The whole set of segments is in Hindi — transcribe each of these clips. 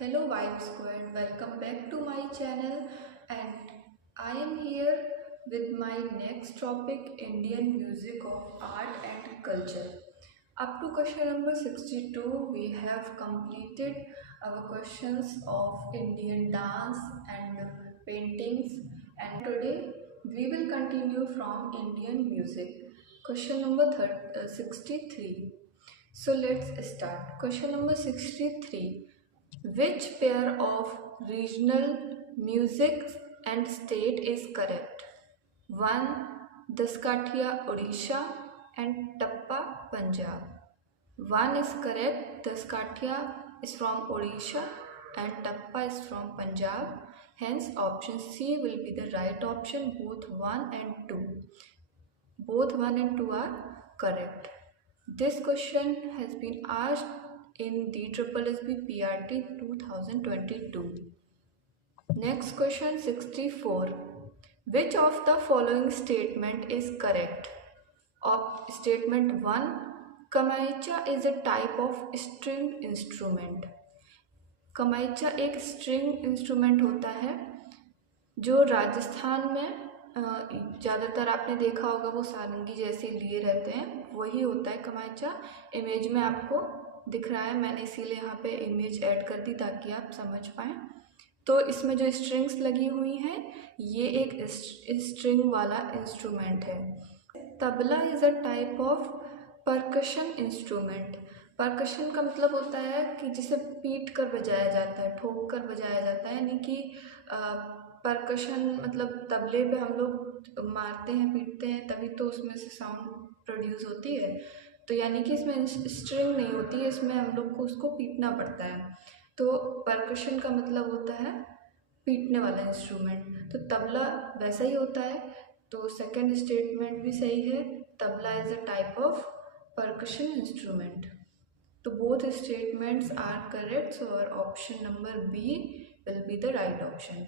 Hello Vibe Squad, welcome back to my channel and I am here with my next topic Indian music of art and culture. Up to question number 62 we have completed our questions of Indian dance and paintings, and today we will continue from Indian music. Question number 63. So let's start. Question number 63. Which pair of regional music and state is correct? 1. Daskatia Odisha and Tappa Punjab. 1 is correct. Daskatia is from Odisha and Tappa is from Punjab. Hence option C will be the right option. Both 1 and 2. Both 1 and 2 are correct. This question has been asked in the SSSB PRT 2022. Next question 64. Which of the following statement is correct? Statement 1. Kamaicha is a type of string instrument. Kamaicha एक स्ट्रिंग इंस्ट्रूमेंट होता है जो राजस्थान में ज़्यादातर आपने देखा होगा, वो सारंगी जैसे लिए रहते हैं, वही होता है कमाइचा। इमेज में आपको दिख रहा है, मैंने इसीलिए यहाँ पे इमेज ऐड कर दी ताकि आप समझ पाएँ। तो इसमें जो स्ट्रिंग्स लगी हुई हैं ये एक स्ट्रिंग वाला इंस्ट्रूमेंट है। Tabla is a type of percussion instrument. Percussion का मतलब होता है कि जिसे पीट कर बजाया जाता है, ठोक कर बजाया जाता है, यानी कि परकशन मतलब तबले पे हम लोग मारते हैं, पीटते हैं, तभी तो उसमें से साउंड प्रोड्यूस होती है। तो यानी कि इसमें स्ट्रिंग नहीं होती है, इसमें हम लोग को उसको पीटना पड़ता है। तो परकशन का मतलब होता है पीटने वाला इंस्ट्रूमेंट। तो तबला वैसा ही होता है। तो सेकंड स्टेटमेंट भी सही है, tabla is a type of percussion instrument. तो both statements are correct, so our option number B will be the right option.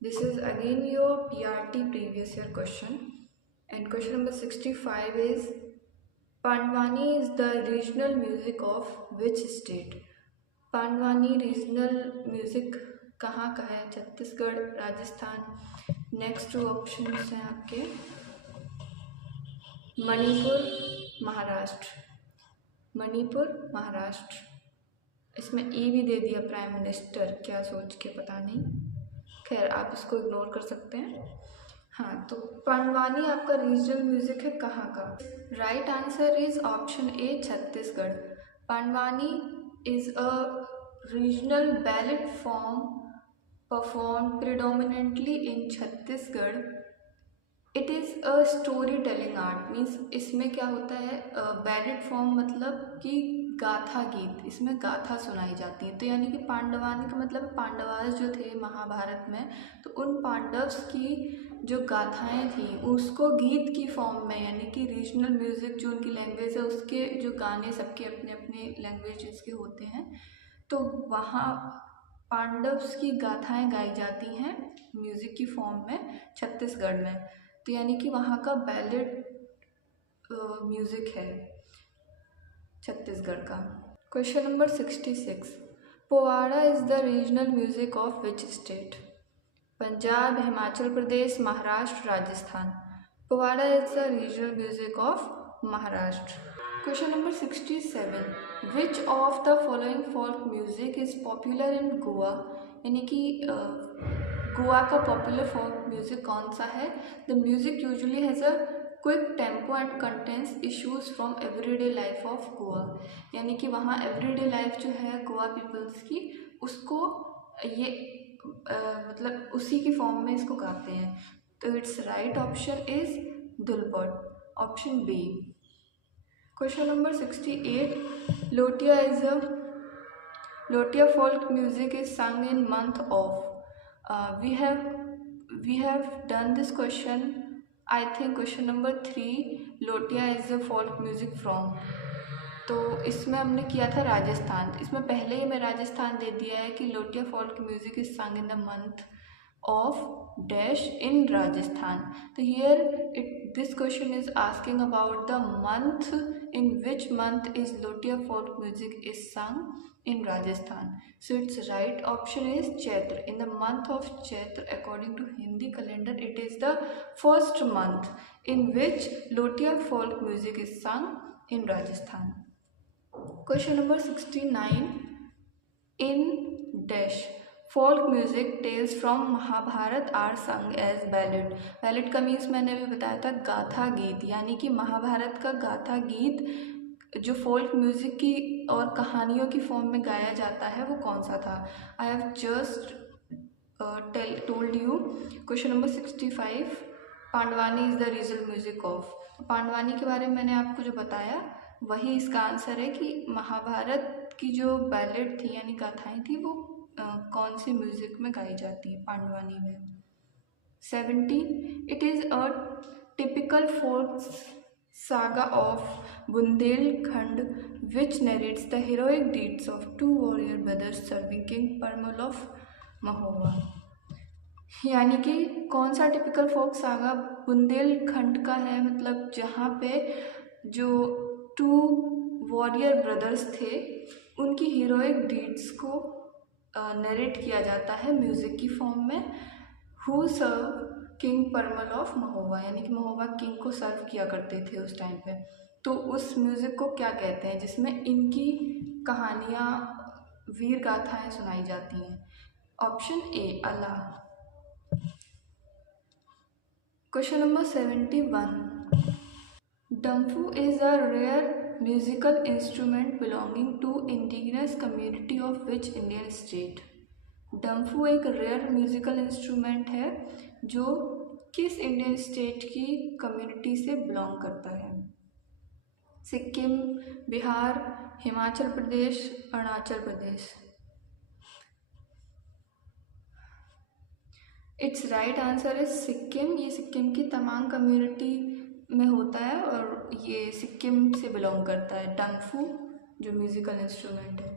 This is again your PRT previous year question, and question number 65 is Pandwani is the regional music of which state? Pandavani regional music कहाँ का है? Chhattisgarh, Rajasthan. Next two option हैं आपके मणिपुर, महाराष्ट्र। मणिपुर, महाराष्ट्र। इसमें ई भी दे दिया प्राइम मिनिस्टर, क्या सोच के पता नहीं, खैर आप इसको इग्नोर कर सकते हैं। हाँ, तो पांडवानी आपका रीजनल म्यूजिक है कहाँ का? Right answer is option A, Chhattisgarh. Pandavani is a regional ballad form performed predominantly in Chhattisgarh. It is a storytelling art, means इसमें क्या होता है, बैलेड फॉर्म मतलब कि गाथा गीत, इसमें गाथा सुनाई जाती है। तो यानी कि पांडवानी का मतलब पांडवास जो थे महाभारत में, तो उन पांडव्स की जो गाथाएं थी उसको गीत की फॉर्म में, यानी कि रीजनल म्यूज़िक जो उनकी लैंग्वेज है उसके जो गाने सबके अपने अपने लैंग्वेजेस के होते हैं, तो वहाँ पांडव्स की गाथाएं गाई जाती हैं म्यूज़िक की फॉर्म में छत्तीसगढ़ में। तो यानी कि वहाँ का बैलेड म्यूज़िक है छत्तीसगढ़ का। Question number 66। Powada is the regional music of which state? Punjab, Himachal Pradesh, Maharashtra, Rajasthan. Powada is the regional music of Maharashtra. Question number 67। Which of the following folk music is popular in Goa? यानी कि गोवा का पॉपुलर फोक म्यूज़िक कौन सा है? The music usually has a quick tempo and contains issues from everyday life of Goa. यानी कि वहाँ एवरीडे लाइफ जो है गोवा पीपल्स की, उसको ये मतलब उसी की फॉर्म में इसको गाते हैं। तो इट्स राइट ऑप्शन इज दुलपट, option B. Question number 68। Lotiya folk music is sung in month of. We have done this question, I think question number 3, Lotia is a folk music from। तो इसमें हमने किया था राजस्थान, इसमें पहले ही मैं राजस्थान दे दिया है कि लोटिया folk music is sung in the month of dash in Rajasthan. So here this question is asking about the month, in which month is Lotia folk music is sung in Rajasthan. So its right option is Chaitra. In the month of Chaitra, according to Hindi calendar, it is the first month in which Lotia folk music is sung in Rajasthan. Question number 69. In dash folk music tales from Mahabharata are sung as ballad. Ballad का मीन्स मैंने अभी बताया था गाथा गीत, यानी कि महाभारत का गाथा गीत जो फोल्क म्यूजिक की और कहानियों की फॉर्म में गाया जाता है वो कौन सा था. I have just told you. Question number 65. Pandavani is the regional music of. Pandavani के बारे में मैंने आपको जो बताया वही इसका आंसर है कि महाभारत की जो बैलेड थी यानी गाथाएं थी वो कौन से म्यूजिक में गाई जाती है, पांडवानी में. 70. It is a typical folk saga of Bundelkhand which narrates the heroic deeds of two warrior brothers serving King Parmal of Mahova. यानी कि कौन सा टिपिकल फोक सागा बुंदेलखंड का है, मतलब जहाँ पे जो टू वॉरियर ब्रदर्स थे उनकी हीरोइक डीड्स को नरेट किया जाता है म्यूज़िक की फॉर्म में. हु सर्व किंग परमल ऑफ महोबा, यानी कि महोबा किंग को सर्व किया करते थे उस टाइम पे. तो उस म्यूज़िक को क्या कहते हैं जिसमें इनकी कहानियाँ, वीर गाथाएँ सुनाई जाती हैं. Option A Allah. Question number 71. Damfu is a rare musical instrument belonging to indigenous community of which Indian state? Damphu एक रेयर म्यूजिकल इंस्ट्रूमेंट है जो किस इंडियन स्टेट की कम्युनिटी से बिलोंग करता है. Sikkim, Bihar, Himachal Pradesh, Arunachal Pradesh. It's right answer is Sikkim. ये सिक्किम की तमांग कम्युनिटी में होता है और ये सिक्किम से बिलोंग करता है डम्फू जो म्यूजिकल इंस्ट्रूमेंट है.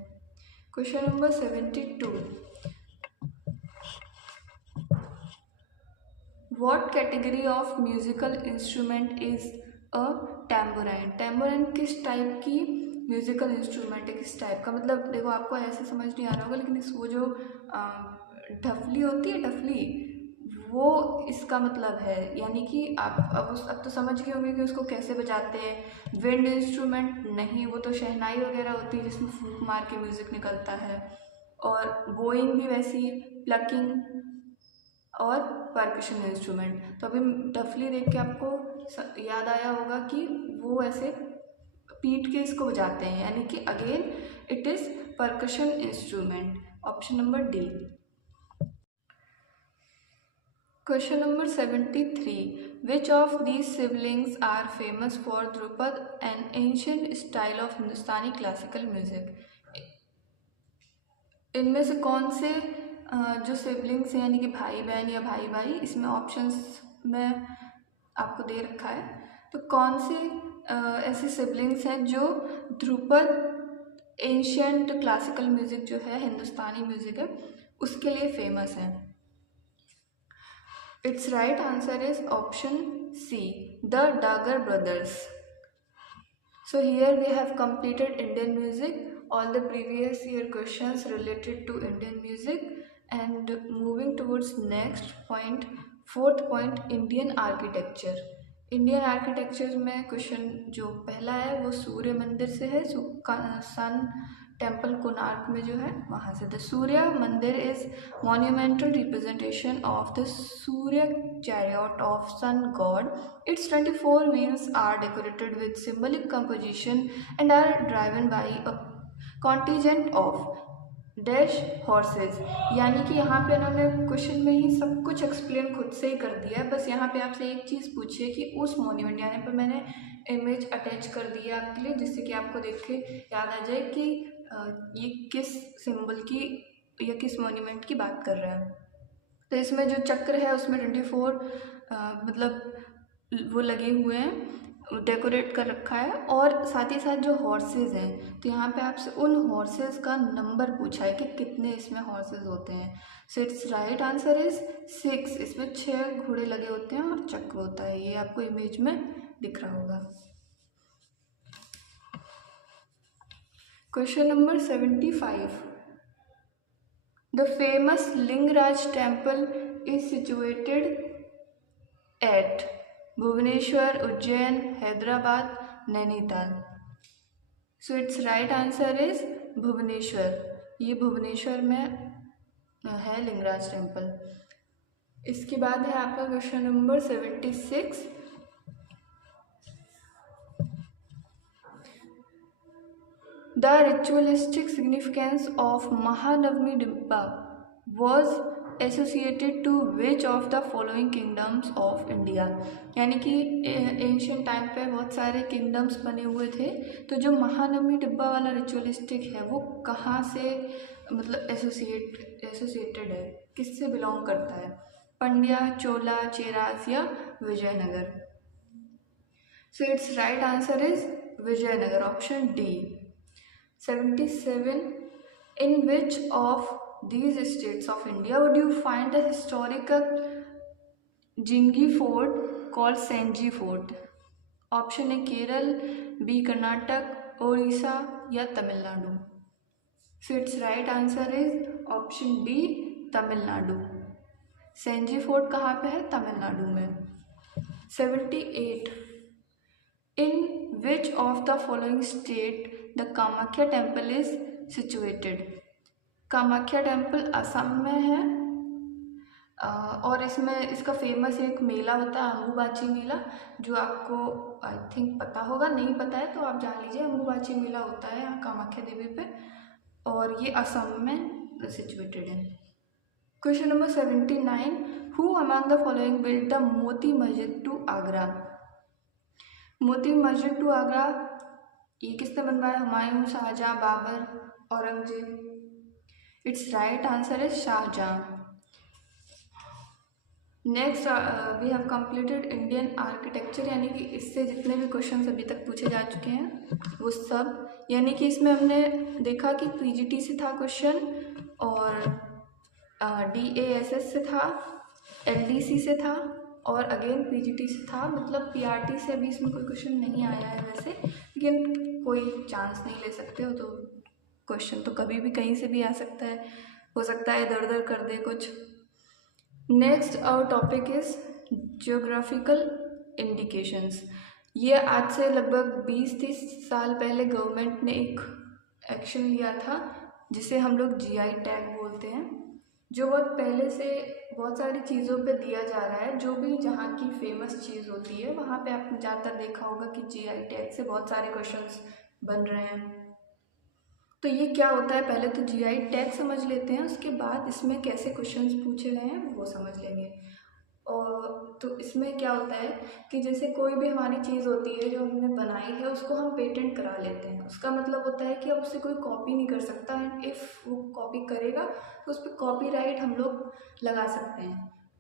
Question number 72. What category of musical instrument is a tambourine. Tambourine किस टाइप की म्यूजिकल इंस्ट्रूमेंट है, किस टाइप का, मतलब देखो आपको ऐसे समझ नहीं आ रहा होगा लेकिन वो जो ढफली होती है, ढफली, वो इसका मतलब है. यानी कि आप अब तो समझ गए होंगे कि उसको कैसे बजाते हैं. विंड इंस्ट्रूमेंट नहीं, वो तो शहनाई वगैरह होती है जिसमें फूंक मार के म्यूज़िक निकलता है. और बोइंग भी वैसी, प्लकिंग और परकशन इंस्ट्रूमेंट. तो अभी ढफली देख के आपको याद आया होगा कि वो ऐसे पीट के इसको बजाते हैं, यानी कि again it is percussion instrument. Option number D. Question number 73. Which of these siblings are famous for Drupad, an ancient style of Hindustani classical music? इनमें से कौन से जो सिबलिंग्स हैं यानी कि भाई बहन या भाई भाई, इसमें ऑप्शंस में आपको दे रखा है. तो कौन से ऐसे सिबलिंग्स हैं जो ध्रुपद एंशियंट क्लासिकल म्यूज़िक जो है, हिंदुस्तानी म्यूज़िक है, उसके लिए फेमस हैं. Its right answer is option C, the Dagar brothers. So here we have completed Indian music, all the previous year questions related to Indian music, and moving towards next point, fourth point, Indian architecture. Indian architecture में क्वेश्चन जो पहला है वो सूर्य मंदिर से है. सन टेम्पल कोणार्क में जो है वहाँ से. The Surya Mandir is monumental representation of the Surya chariot of sun god. Its 24 wheels are decorated with symbolic composition and are driven by a contingent of dash horses. यानी कि यहाँ पे उन्होंने क्वेश्चन में ही सब कुछ एक्सप्लेन खुद से ही कर दिया है. बस यहाँ पे आपसे एक चीज़ पूछिए कि उस मोन्यूमेंट, यानी पर मैंने इमेज अटैच कर दी है आपके लिए जिससे कि आपको देख के याद आ जाए कि ये किस सिंबल की या किस मोन्यूमेंट की बात कर रहे हैं. तो इसमें जो चक्र है उसमें 24 मतलब वो लगे हुए हैं डेकोरेट कर रखा है, और साथ ही साथ जो हॉर्सेस हैं तो यहाँ पे आपसे उन हॉर्सेस का नंबर पूछा है कि कितने इसमें हॉर्सेस होते हैं। So it's right answer is 6। इसमें 6 घोड़े लगे होते हैं और चक्र होता है, ये आपको इमेज में दिख रहा होगा। Question number 75। The famous Lingaraj temple is situated at Bhubaneswar, Ujjain, Hyderabad, Nainital. So it's right answer is Bhubaneswar. ये भुवनेश्वर में है लिंगराज टेम्पल। इसके बाद है आपका question number 76। The ritualistic significance of Mahanavami Dibba was associated to which of the following kingdoms of India? यानी कि एंशियंट टाइम पे बहुत सारे किंगडम्स बने हुए थे, तो जो महानवमी डिब्बा वाला रिचुअलिस्टिक है वो कहाँ से मतलब एसोसिएटेड है, किससे बिलोंग करता है? पंड्या, चोला, चेराज या Vijayanagar. So it's right answer is Vijayanagar, option D. 77. In which of these states of India would you find the historical Jingi Fort called Senji Fort? Option A Kerala, B Karnataka, Odisha या Tamil Nadu. So it's right answer is option D, Tamil Nadu. Senji fort कहाँ पे है? तमिलनाडु में। 78. In which of the following state the Kamakhya temple is situated? Kamakhya temple Assam में है, और इसमें इसका फेमस एक मेला होता है अम्बुबाची मेला, जो आपको आई थिंक पता होगा, नहीं पता है तो आप जान लीजिए। अम्बुबाची मेला होता है यहाँ कामाख्या देवी पे, और ये असम में सिचुएटेड है। Question number 79। Who among the following build the Moti Masjid to Agra? Moti Masjid to Agra ये किसने बनवाया? Humayun, Shahjahan, Babur, Aurangzeb. Its right answer is Shahjahan. Next we have completed Indian architecture, यानी कि इससे जितने भी क्वेश्चंस अभी तक पूछे जा चुके हैं वो सब, यानी कि इसमें हमने देखा कि पीजीटी से था क्वेश्चन, और DASS से था, LDC से था, और अगेन पीजीटी से था। मतलब पीआरटी से अभी इसमें कोई क्वेश्चन नहीं आया है वैसे, लेकिन कोई चांस नहीं ले सकते हो, तो क्वेश्चन तो कभी भी कहीं से भी आ सकता है, हो सकता है इधर उधर कर दे कुछ। Next our topic is geographical indications. ये आज से लगभग 20-30 साल पहले गवर्नमेंट ने एक एक्शन लिया था जिसे हम लोग GI टैग बोलते हैं, जो बहुत पहले से बहुत सारी चीज़ों पे दिया जा रहा है। जो भी जहाँ की फेमस चीज़ होती है वहाँ पे आपने ज़्यादातर देखा होगा कि GI टैग से बहुत सारे क्वेश्चंस बन रहे हैं। तो ये क्या होता है, पहले तो GI टैग समझ लेते हैं, उसके बाद इसमें कैसे क्वेश्चंस पूछे गए हैं वो समझ लेंगे। और तो इसमें क्या होता है कि जैसे कोई भी हमारी चीज़ होती है जो हमने बनाई है, उसको हम पेटेंट करा लेते हैं। उसका मतलब होता है कि अब उससे कोई कॉपी नहीं कर सकता, एंड इफ़ वो कॉपी करेगा तो उस पर कॉपीराइट हम लोग लगा सकते हैं।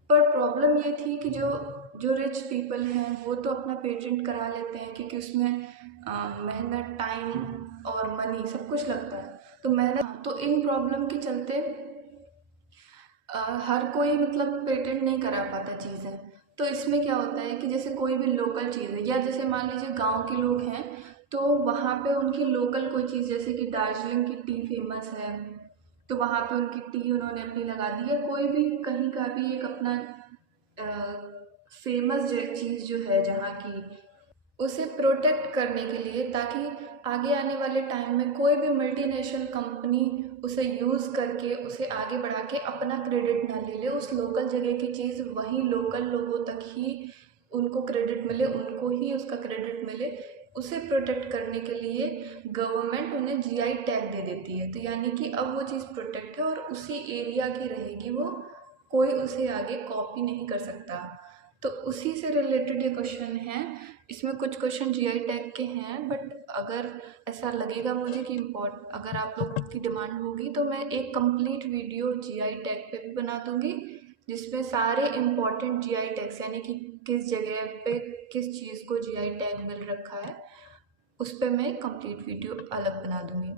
पर प्रॉब्लम ये थी कि जो रिच पीपल हैं वो तो अपना पेटेंट करा लेते हैं, क्योंकि उसमें मेहनत, टाइम और मनी सब कुछ लगता है। तो मेहनत, तो इन प्रॉब्लम के चलते हर कोई मतलब पेटेंट नहीं करा पाता चीज़ें। तो इसमें क्या होता है कि जैसे कोई भी लोकल चीज़ है, या जैसे मान लीजिए गांव के लोग हैं तो वहाँ पे उनकी लोकल कोई चीज़, जैसे कि दार्जिलिंग की टी फेमस है तो वहाँ पे उनकी टी उन्होंने अपनी लगा दी है। कोई भी कहीं का भी एक अपना फेमस चीज़ जो है जहाँ की, उसे प्रोटेक्ट करने के लिए, ताकि आगे आने वाले टाइम में कोई भी मल्टीनेशनल कंपनी उसे यूज़ करके उसे आगे बढ़ा के अपना क्रेडिट ना ले ले। उस लोकल जगह की चीज़ वहीं लोकल लोगों तक ही उनको क्रेडिट मिले, उनको ही उसका क्रेडिट मिले, उसे प्रोटेक्ट करने के लिए गवर्नमेंट उन्हें GI टैग दे देती है। तो यानी कि अब वो चीज़ प्रोटेक्ट है और उसी एरिया की रहेगी वो, कोई उसे आगे कॉपी नहीं कर सकता। तो उसी से रिलेटेड ये क्वेश्चन है। इसमें कुछ क्वेश्चन GI टैग के हैं, बट अगर ऐसा लगेगा मुझे कि अगर आप लोग की डिमांड होगी तो मैं एक कंप्लीट वीडियो GI टैग पे भी बना दूंगी, जिसमें सारे इम्पोर्टेंट जीआई टैग्स यानी कि किस जगह पे किस चीज़ को जीआई टैग मिल रखा है उस पर मैं कंप्लीट वीडियो अलग बना दूंगी।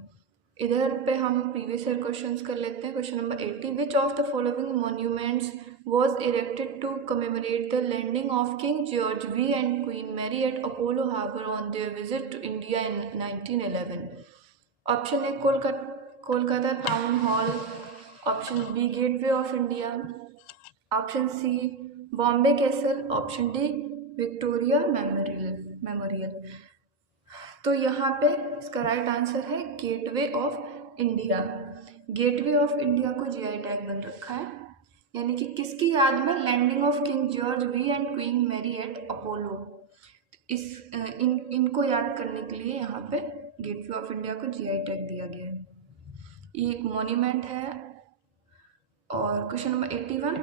इधर पे हम प्रीवियस ईयर क्वेश्चंस कर लेते हैं। Question number 80, which of the following monuments was erected to commemorate the landing of King George V and Queen Mary at Apollo Harbor on their visit to India in 1911? Option A Kolkata town hall, option B gateway of India, option C Bombay castle, option D Victoria memorial. तो यहाँ पे इसका राइट आंसर है gateway of India. Gateway of India को जीआई टैग मिल रखा है, यानी कि किसकी याद में? Landing of king George V and queen Mary at Apollo. इनको याद करने के लिए यहाँ पे गेटवे ऑफ इंडिया को जीआई टैग दिया गया है। ये एक मॉन्यूमेंट है। और question number 81,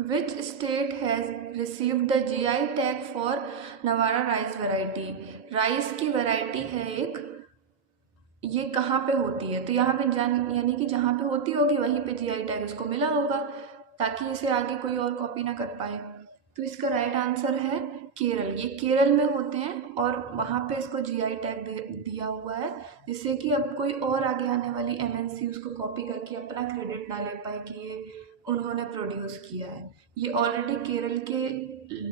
which state has received the GI tag for Navara rice variety? Rice की वैरायटी है एक, ये कहाँ पे होती है? तो यहाँ पे यानी कि जहाँ पे होती होगी वहीं पे जीआई टैग उसको मिला होगा, ताकि इसे आगे कोई और कॉपी ना कर पाए। तो इसका राइट आंसर है केरल। ये केरल में होते हैं और वहाँ पे इसको जीआई टैग दिया हुआ है, जिससे कि अब कोई और आगे आने वाली एमएनसी उसको कॉपी करके अपना क्रेडिट ना ले पाए कि ये उन्होंने प्रोड्यूस किया है। ये ऑलरेडी केरल के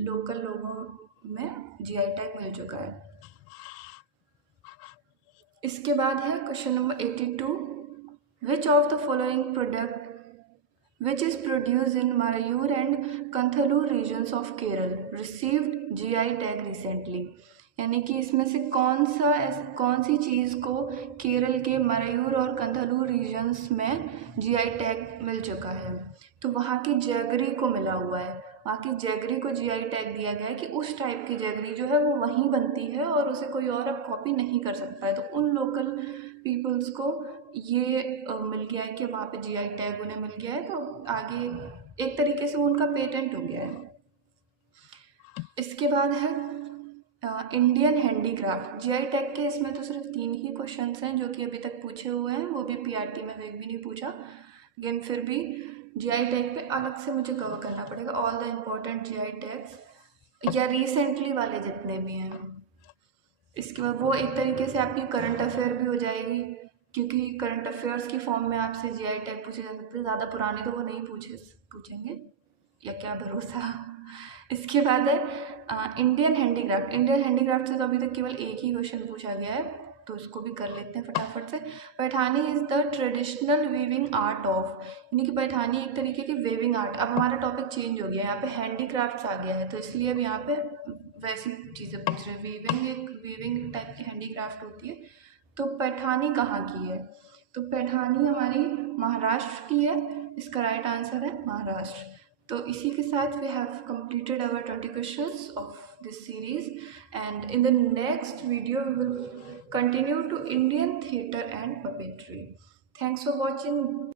लोकल लोगों में जीआई टैग मिल चुका है। इसके बाद है question number 82, which of the following product which is produced in Marayur and Kanthalur regions of Kerala received GI tag recently? यानी कि इसमें से कौन सी चीज़ को केरल के मरयूर और कंथलूर रीजन्स में जीआई टैग मिल चुका है? तो वहाँ की जैगरी को मिला हुआ है। वहाँ की जैगरी को जीआई टैग दिया गया है कि उस टाइप की जैगरी जो है वो वहीं बनती है और उसे कोई और अब कॉपी नहीं कर सकता है। तो उन लोकल पीपल्स को ये मिल गया है कि वहाँ पे जीआई टैग उन्हें मिल गया है, तो आगे एक तरीके से वो उनका पेटेंट हो गया है। इसके बाद है इंडियन हैंडीक्राफ्ट। जीआई टैग के इसमें तो सिर्फ 3 ही क्वेश्चंस हैं जो कि अभी तक पूछे हुए हैं, वो भी पीआरटी में एक भी नहीं पूछा, लेकिन फिर भी जीआई टैग पे अलग से मुझे कवर करना पड़ेगा all the important GI tags या रिसेंटली वाले जितने भी हैं। इसके बाद वो एक तरीके से आपकी करंट अफेयर भी हो जाएगी, क्योंकि करंट अफेयर्स की फॉर्म में आपसे जीआई टैग पूछे जा सकते हैं। ज़्यादा पुराने तो वो नहीं पूछेंगे, या क्या भरोसा। इसके बाद है इंडियन हैंडीक्राफ्ट। इंडियन हैंडीक्राफ्ट से तो अभी तक केवल एक ही क्वेश्चन पूछा गया है, तो इसको भी कर लेते हैं फटाफट से। Paithani is the traditional weaving art of, यानी कि पैठानी एक तरीके की वीविंग आर्ट। अब हमारा टॉपिक चेंज हो गया है, यहाँ पे हैंडीक्राफ्ट्स आ गया है, तो इसलिए अब यहाँ पे वैसी चीज़ें पूछ रहे हैं। वीविंग एक वीविंग टाइप की हैंडीक्राफ्ट होती है। तो पैठानी कहाँ की है? तो पैठानी हमारी महाराष्ट्र की है। इसका राइट आंसर है महाराष्ट्र। तो इसी के साथ we have completed our 20 questions of this series, and in the next video we will continue to Indian theatre and puppetry. Thanks for watching.